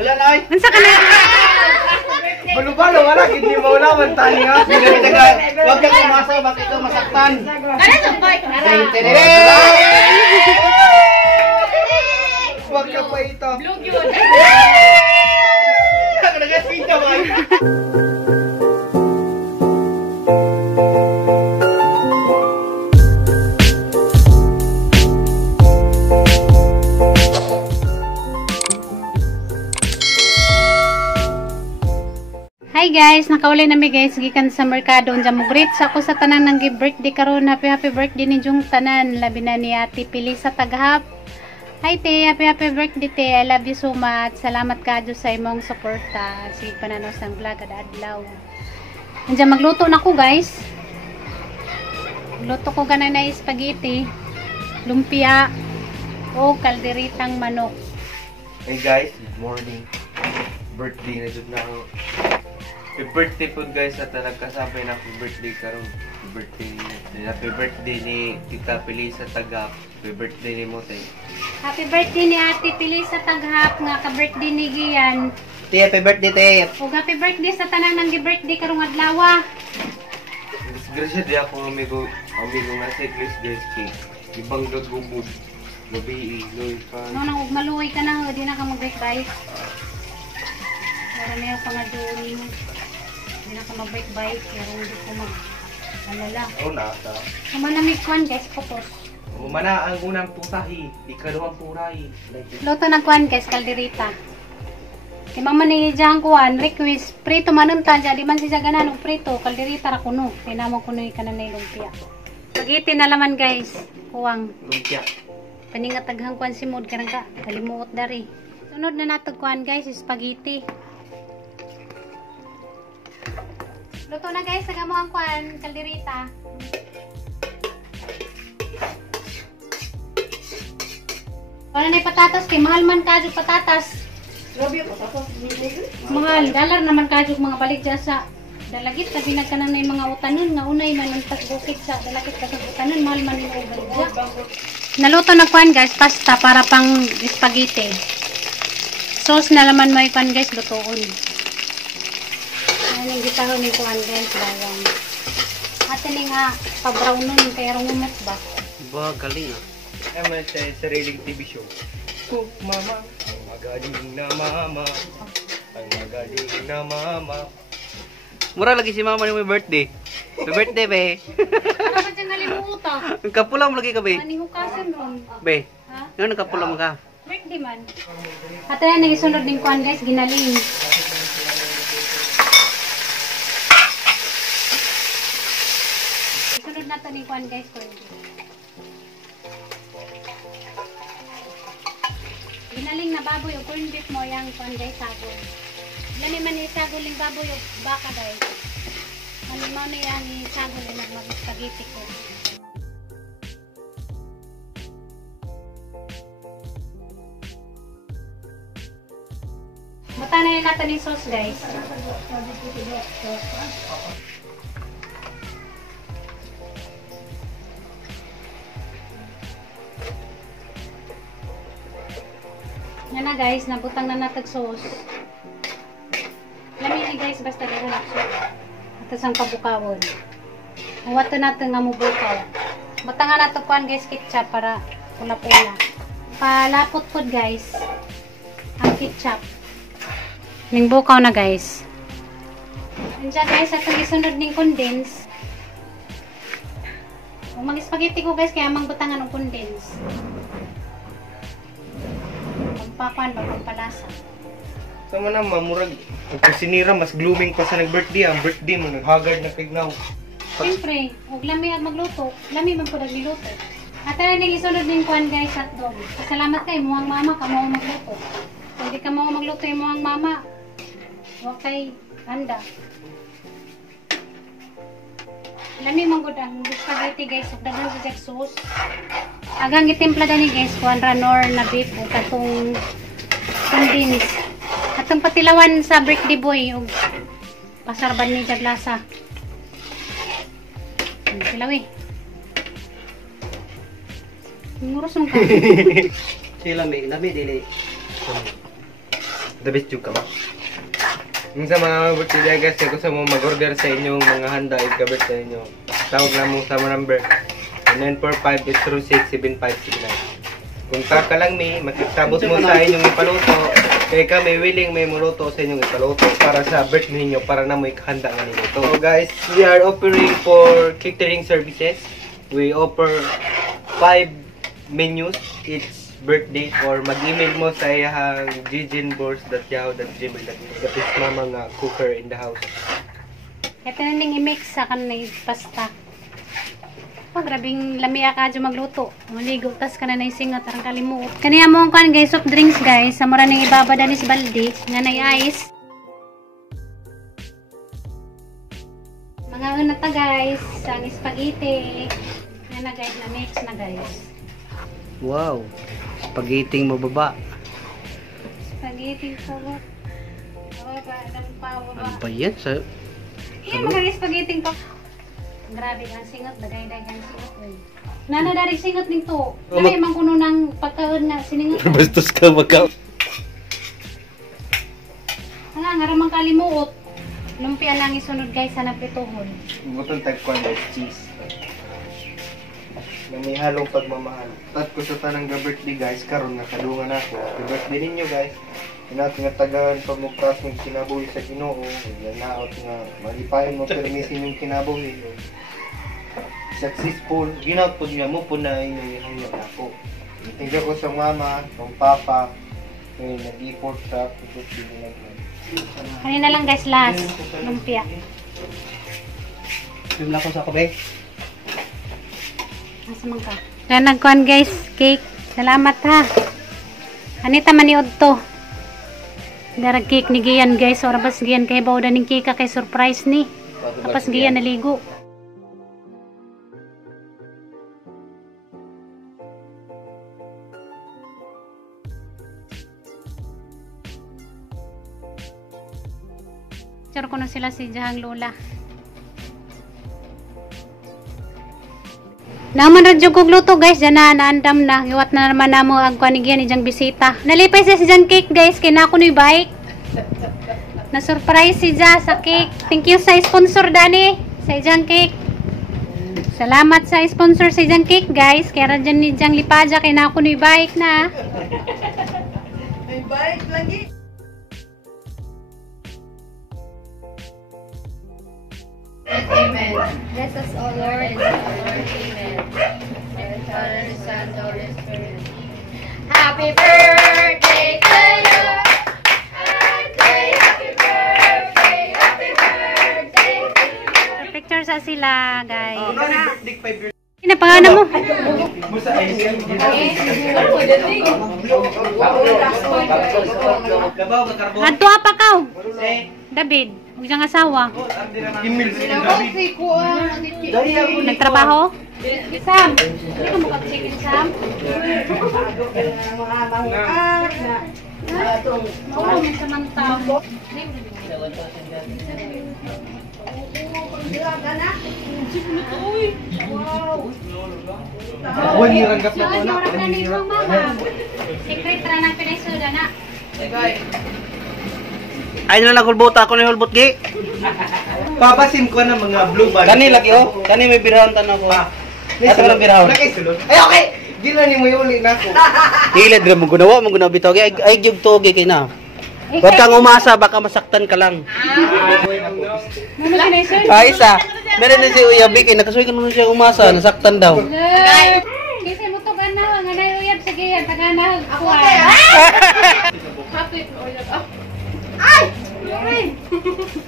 Wala na ay. Unsa ka na? Balo-balo, wala. Hindi mo wala. Mantani nga. Huwag kang umasa. Bakit ikaw masaktan? Ano sa boy? Huwag ka pa ito. Blue yun. Nag-asking ka ba? Hi guys, nakauli nami guys gikan sa merkado unja mo greet sa ako sa tanan nang birthday karon. Happy birthday ni Jung tanan, labi na ni Ate Pili sa Taghap. Hi te, happy birthday te. I love you so much. Salamat kadyo sa imong suporta. Sige pananaw sang vlog kada adlaw. Unja magluto na ko guys. Luto ko ganay na spaghetti, lumpia o kalderitang manok. Hey guys, good morning. Birthday na jud na ako. Happy birthday po guys at nagkasabay na happy birthday karon. Happy birthday ni Tita Pili sa Taghap. Happy birthday ni Mote. Happy birthday ni Ate Pili sa Taghap nga ka-birthday ni Gian. Te, happy birthday te. Ug happy birthday sa tanan nang gi-birthday karong adlaw. Disgrasya di ako amigo nga si Chris guys cake. Ibang gagubog. Gabi loy pa. No nang ug maluoy ka na, di na ka mag-bike. Para may pangaduli mo. Di na ka mag-bike, pero hindi ko alala. Oh, nasa. Kumanamig kwan guys, potos. Umana ang unang putahi, ikaduhang puray. Luto na kwan guys, kalderita. Kay mama ni Jang kuan, request, prito manunta dyan, di man siya ganan, prito, kalderita ra kuno. Kay namang kuno yung kananay lumpia. Spaghetti na laman guys, kuwang. Lumpia. Paningat taghang kuan si Mod, karang ka, kalimuot dari. Sunod na natog kuan guys, spaghetti. Luto na guys, sagamo ang kuan, kalderita. Wala na yung patatas, kay mahal man kadyo patatas. Grabe yung patatas. Mahal, dollar naman kadyo mga balik dyan sa dalagit. Sabi na ka na yung mga utanon, nga unay man ang tagbukit sa dalagit ka sa utanon, mahal man yung balik dyan. Naluto na kuan guys, pasta para pang spaghetti. Sauce na laman mo yung kuan guys, lutoon. Ayan yung gitahon yung kuan guys, bayang. At yun nga, pa-brown nun, kaya rumumot ba? Ba, galing ah. Ay, sa sariling TV show. Cook mama, ang magaling na mama. Ang magaling na mama. Mura lagi si mama ni may birthday. May birthday, be. Ano ba dyan nalimuta? Nagkapulam lagi ka, be. Manihukasan ron. Be, Ha? ngayon nagkapulam ka. Birthday man. At yan, nagisunod din kuan guys, ginaling. Isunod na ito ni kuan guys, ginaling na baboy o corn beef mo yung kuan guys, sagol. Lami man yung sagol yung baboy o baka guys. Manimaw na yung sagol yung mag-spaghetti ko. Buta na yun natin yung sauce guys. Yan na guys, nabutang na natag sauce. Lamin ni guys, basta dahil na sauce. At isang pabukawon. Huwato natin nga mubukaw. Butang nga nato kuhan guys, ketchup para pula-pula. Palapot po guys, ang ketchup. Ningbukaw na guys. Nandiyan guys, atong isunod ning condense. Kung mag-spaghetti ko guys, kaya mangbutangan ng condense. Papan ba palasa. Sama na mamurag. Ang kusinira mas blooming pa sa nag-birthday. Ang birthday mo naghagard na kignaw. Siyempre, huwag lami at magluto. Lami man po nagliluto. At tayo nang isunod din kuhan guys at dog. Salamat kayo, muhang mama ka mo magluto. Kung hindi ka mo magluto yung muhang mama, huwag kay handa. Lami man gud ang spaghetti guys. Huwag dagan sa jack sauce. Agang gitimpla dani guys, kuhan ranor na beef o katong condensed. Atong patilawan sa birthday boy o pasarban ni Jaglasa. Silawi. Ngurus mo ka. Sila may dili. The best joke ka ba? Yung sa mga birthday day guys, kung sa mo mag-order sa inyong mga handa, ikabit sa inyo. Tawag na mo sa mga number 945-806-7569. Kung kaka lang makikabot mo sa inyong ipaluto, kaya kami willing may muluto sa inyong ipaluto para sa birthday niyo para na mo ikahanda nga niluto. So guys, we are offering for catering services. We offer 5 menus each birthday or mag-email mo sa iyang gginbors.yahoo.gmail.com. That is mama nga cooker in the house. Ito na ning i-mix sa kanay pasta. Oh, grabing lamia ka dyan magluto. Maligo, tas ka na naisingat, tarang kalimuot. Kaniya mo ang kan guys, soft drinks guys. Sa mura ning ibabada ni balde, nga na ice. Mga unata guys, ang spaghetti. Nga na guys, na mix na guys. Wow. Spaghetti mababa. Spaghetti sa baba. Ano ba yan? Mga spaghetti pa. Grabe ang singot, dagay-dagay ang singot. Nana dari singot ning to. Dami man kuno nang pagkaon nga siningot. Bastos ka magka. Nga ngaramang kalimuot. Lumpia lang isunod guys sa naprituhon. Butong tagkuan guys, cheese. Na may halong pagmamahal. Tat ko sa tanang birthday guys, karon nga kadungan ako. Happy birthday ninyo guys. Inat nga tagahan pag mo pras ng kinabuhi sa Ginoo. Yan naot nga malipayon mo permisin yung kinabuhi. Successful. Ginaot po niya mo po na inyong ihangyo ako. Thank you ko sa mama, sa papa. Nag-effort sa birthday nila. Kanina lang guys last lumpia. Film ko sa kabe. Asa man ka? Kaya nagkuhan guys, cake. Salamat ha. Anita maniod to. Darag cake ni Gian guys. Ora bas Gian kay bawda ning cake kay surprise ni. Tapos Gian naligo. Char ko na sila si Jahang Lola. Naman radyo kog luto guys, dyan na naandam na. Iwat na naman na mo ang kuanigyan ni Jang bisita. Nalipay siya si Jang cake guys, kina ko ni bike. Na-surprise si Jang sa cake. Thank you sa sponsor Dani, sa Jang cake. Salamat sa sponsor sa Jang cake guys. Kaya dyan ni Jang lipaja, kina ko ni bike na. May bike lagi. Amen. Bless us, O Lord. Amen. Father, Son, Holy Spirit. Happy birthday to you. Happy birthday. Happy birthday to you. Picture sa sila guys. Ano ni birthday 5 years? Sino pangalan mo? Musa ay siya. Adto pa ka. David, ug siyang asawa. Email Nagtrabaho? Sam, hindi ka makapag-check-in, Sam? Oo, may samantang. One year ang gapna ko na. Orang na ni mama. Secret ra ng pinaysuda na. Ay na lang hulbota ako ni hulbot gi. Papasin ko na mga blue bag. Kani lagi oh. Kani may birahan tan ako. Ato lang birahan. Nakaisulod. Ay okay. Gila ni mo yuli na ako. Hilad ra mo gunawa mo gunaw bitaw gi ay gyud togi kay na. Huwag kang umasa baka masaktan ka lang. Mama pinaysuda. Ay isa. Meron na si Uyabi kay nakasuy ka naman siya umasa nasaktan daw. Kasi mo to ganaw, nga uyab sige yan taganag. Ako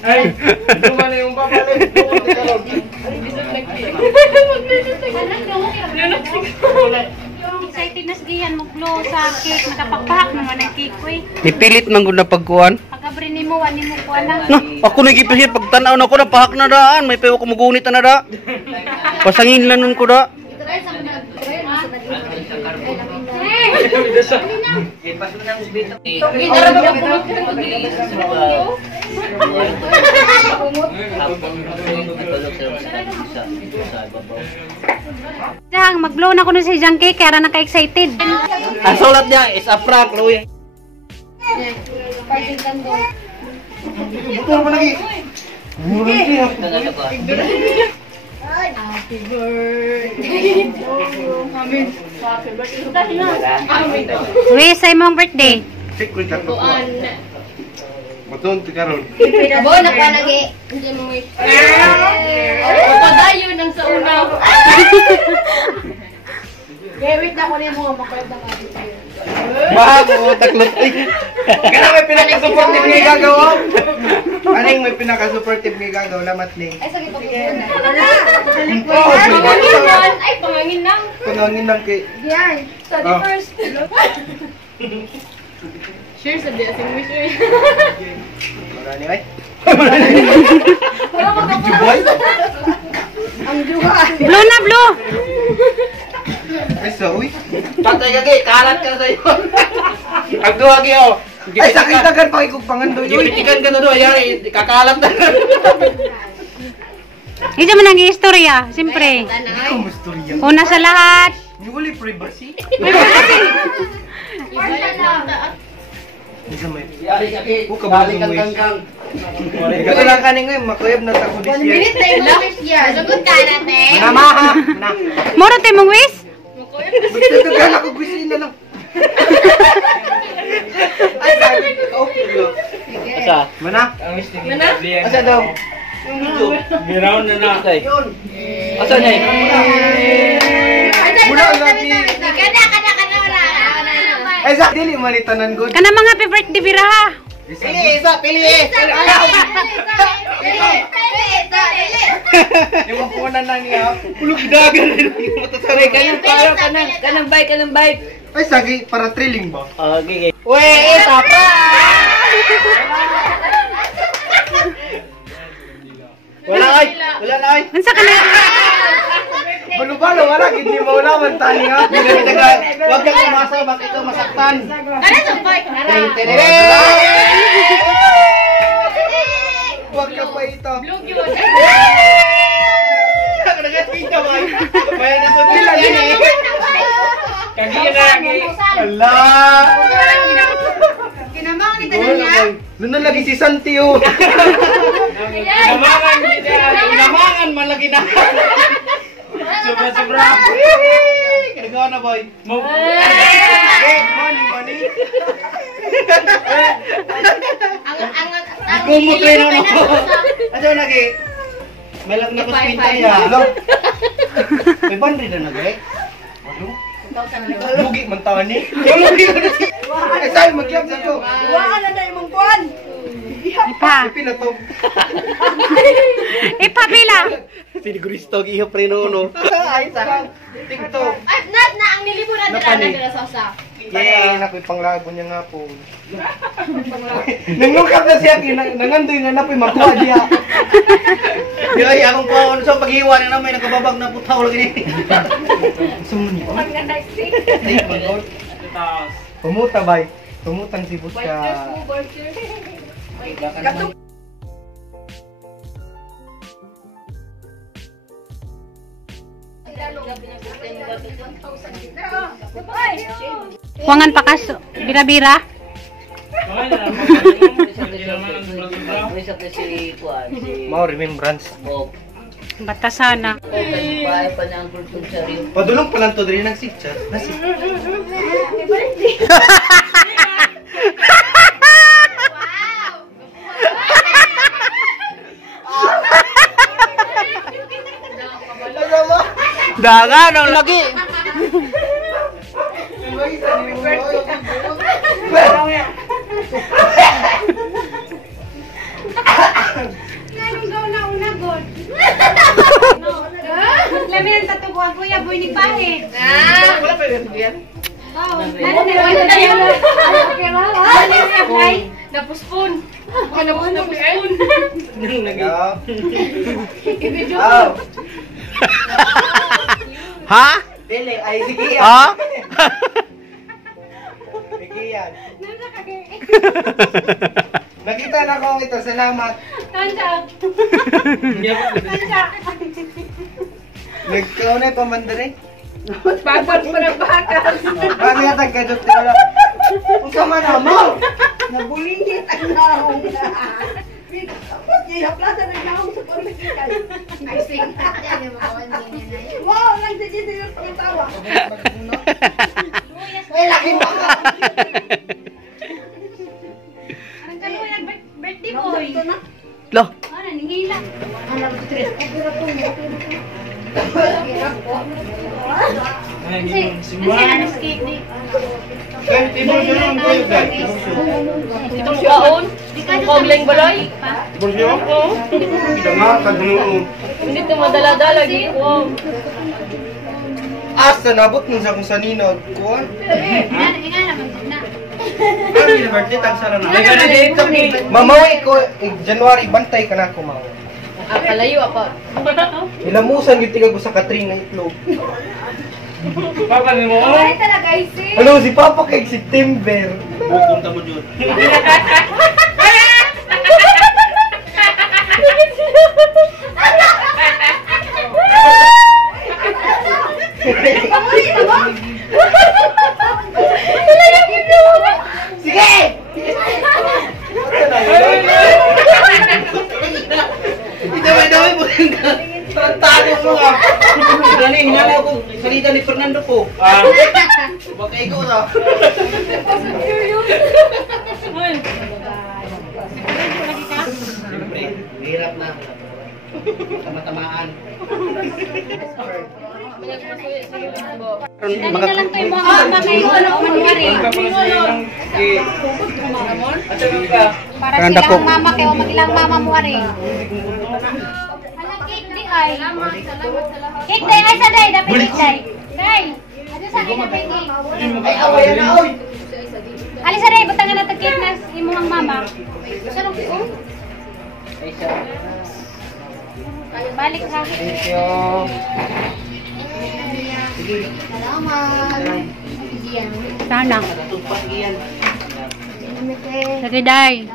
Ay, duman yung babalik. Excited na sigihan mo glow sa cake, nakapagpahak naman ang cake ko eh. Nipilit man gud na pagkuan. Pagkabri ni mo, wani mo kuha na. No, ako nagipilit pag tanaw na ko na pahak na daan, may payo ko mugunit na da. Pasangin lang nun ko da. Jang, mag-blow na ko nun si Jang cake, kaya naka-excited. Ang sulat niya is a prank, Louie. Buto mo lagi. Happy birthday. Wish sa imong birthday. Secret lang to. Maton ti karon. Abo na pa lagi. Hindi mo may. Padayo nang sa una. Wait na ko niya mo makulit na nga dito. Bago taklot. Kana may pinaka-supportive nga gagawa. Aning may pinaka-supportive nga gagawa lamat ni. Ay sige pag una. Oh, Ay pangangin nang. kunangin lang kay. Yan. So the first. Sure sa dia sing wish. Wala ni ay. Wala mo ka. Ang juga. Blue na blue. Ay sa uy. Patay ka kay, kalat ka sa'yo. Ang duha gyud. Ay sakit agad pa ikog pangandoy. Gipitikan ka na doon, yari, kakalat na. Ito man ang istorya, siyempre. Ikaw mustorya. Una sa lahat. Ni wala privacy. Isa may. Yari ka kay, Huwag ka ba balik ang sumuwi? kangkang. Ikaw lang kaning ngayon makuyab na ta ko this year. Minute tayo mo wish yan. Sagot ka natin. Manamaha na. Moro tayo mong wish? Basta ito ka ako gusto na lang. Ay sabi ko okay yo. Asa? Mana? Ang wish ni Mana? Asa daw? Giraon na na. Yun. Asa na eh? Mula lagi. Kada wala. Ay sa dili malitanan good. Kana mga happy birthday biraha. Pili isa, pili. Yung punan na niya. Ulog dagan. Matasaray kayo. Kanang bike. Ay sagi para thrilling ba? Okay. Uy, isa pa. Wala ay. Wala na ay. Unsa ka na? Balo-balo, wala. Hindi maulaman tani nga. Huwag kang umasa, bakit ikaw masaktan. Kana sa bike. Huwag ka pa ito. Blue yun. Nagkakita ba? Bayan na sa tila yan eh. Kagila na lagi. Ala! Kinamang ni Wala tanan niya. kay. Doon na lagi si Santi oh. Inamangan kita. Inamangan man lagi na. Sobra-sobra. Kinagawa na boy. Eh, money. Ang Kumutay na ako. Asa na lagi? Melag na ko sa pinta niya. Hello? May bandri na nagay. Ano? Lugi man taon ni. Lugi na si. Eh, sa'yo, magyab na to. Wala na na imong kuan. Ipa. Ipi na to. Ipa bilang. Siniguristo, ihap rin no. Ay, sa. TikTok. At not na ang nilibunan Napani. nila sa usa. Yay, nakoy panglago niya nga po. Nanglungkap na siya, nangandoy nga napoy makuha niya. Di ay, akong pa, ano sa paghiwa na naman, nakababag na putaw lagi. Sumuni ko. Ay, pagod. Pumuta bay. Pumutang si Buska. Huwangan pa kas bira-bira. Mau remembrance. Batasana. Padulong pa lang to, dali nagsitsa. Nasi. Dangan ang lagi. Lamin ang tatuguan kuya boy ni Bahit. Wala pa yun. Ano na yun? Napuspon. Napuspon. Ha? Dili, ay sige yan. Ha? Sige yan. Nakita na ko ito, salamat. Nagkaunay pa mandari. Bagot pa na baka. Kami atag ka dito. Kung sama naman. Nabulingit ang naong. Yaplasan ang naong sa political. Ay, sing. Yan yung mga hindi niya na yun. Wow, lang sa dito yung pangtawa. Ay, laki mo. Ang kaluyan, birthday boy. Lo. Ano, ningila. Kasi ano cake di. Itong kaon? Kogling baloy? Bonjour. Kita nga, kadungo. Hindi ito madala-dala. Wow. Asa nabot nun sa kung sanino. Kuhan. Nga naman na. Ano yung birthday? Tagsara na. Mamawi ko, January, bantay ka na ako, mama. Kalayo apa? Ilamusan yung tiga ko sa Katrina itlog. Papa mo? Ay, talaga, isi. Ano, si Papa kay September. Pupunta mo dyan. Sige! Idaway-daway mo rin ka. Tarantado mo ka. Galing nga ako. Salita ni Fernando ko. Baka ikaw na. Siyempre, hirap na. Tama-tamaan. Dali na lang kayo mga kamay ko, ano, manuwari. Para silang mama kayo, magilang mama mo ari. Ano cake di ay? Cake day ay sa day, dapat cake day. Day, ano sa akin dapat cake? Ay, away na, oy! Alis sa day, butangan na cake na imuhang mama. Sarap ko. Balik ha. Thank you. Salamat. Sana. Sige day.